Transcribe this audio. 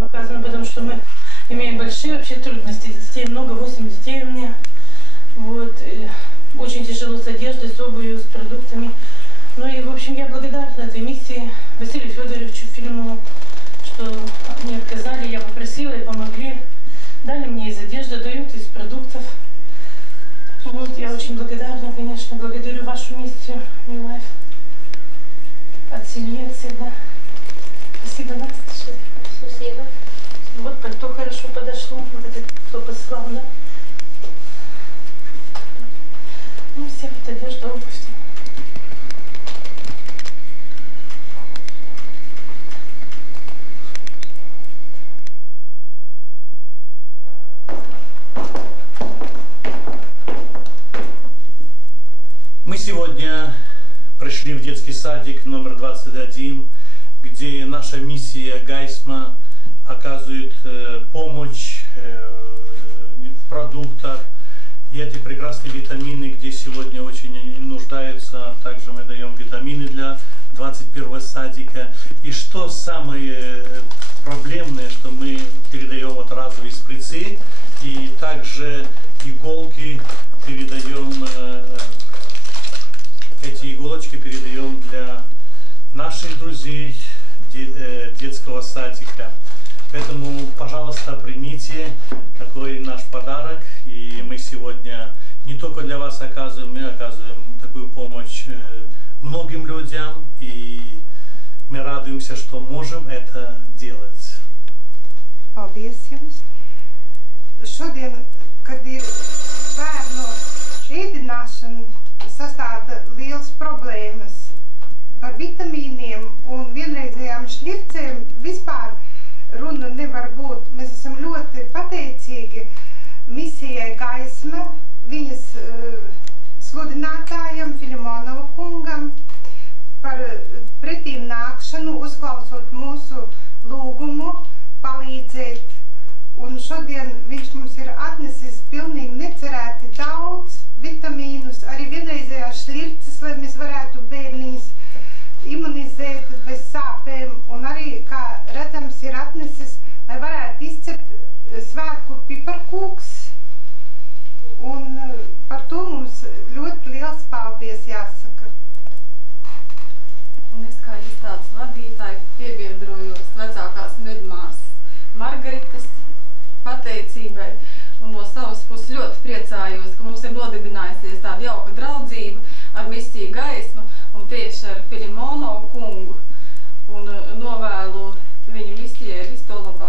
показываем, потому что мы имеем большие вообще трудности. Детей много, 8 детей у меня. Вот. И очень тяжело с одеждой, с обувью, с продуктами. Ну и, в общем, я благодарна этой миссии Василию Федоровичу Филимонову, что мне отказали, я попросила и помогли. Дали мне из одежды, дают из продуктов. Вот, я очень благодарна, конечно, благодарю вашу миссию New Life. От семьи, от всегда. Спасибо, Наташа. Спасибо. Вот пальто хорошо подошло, вот это кто послал, да? Ну, все вот одежда, обувь. Мы сегодня пришли в детский садик номер 21, где наша миссия Гайсма оказывает помощь в продуктах. И эти прекрасные витамины, где сегодня очень нуждаются. Также мы даем витамины для 21-го садика. И что самое проблемное, что мы передаем вот разовые шприцы и также иголки передаем. Эти иголочки передаем для наших друзей детского садика. Поэтому, пожалуйста, примите такой наш подарок. И мы сегодня не только для вас оказываем, мы оказываем такую помощь многим людям. И мы радуемся, что можем это делать. Paldies jums! Šodien, kad ir bērnu ēdināšana, sastāda liels problēmas par vitamīniem un vienreizējām šļircēm. Vispār runa nevar būt. Mēs esam ļoti pateicīgi misijai Gaisma, viņas sludinātājam Filimonova kungam par pretīm nākšanu, uzklausot mūsu lūgumu, palīdzēt. Un šodien viņš mums ir atnesis pilnīgi necerēti daudz vitamīnus, arī vienreizējās šļirces, lai mēs varētu bērniņus imunizēt bez sāpēm. Un arī, kā redzams, ir atnesis, lai varētu izcept svētku piparkūks. Un par to mums ļoti liels paldies jāsaka. Un es kā izstādes vadītāji piebiedrojos vecākās medmās Margaritas pateicībai. Un no savas puses ļoti priecājos, ka mums ir nodibinājusies tāda jauka draudzība ar misiju Gaisma un tieši ar Filimonovu kungu. Un novēlu viņu misijai visu to labāko.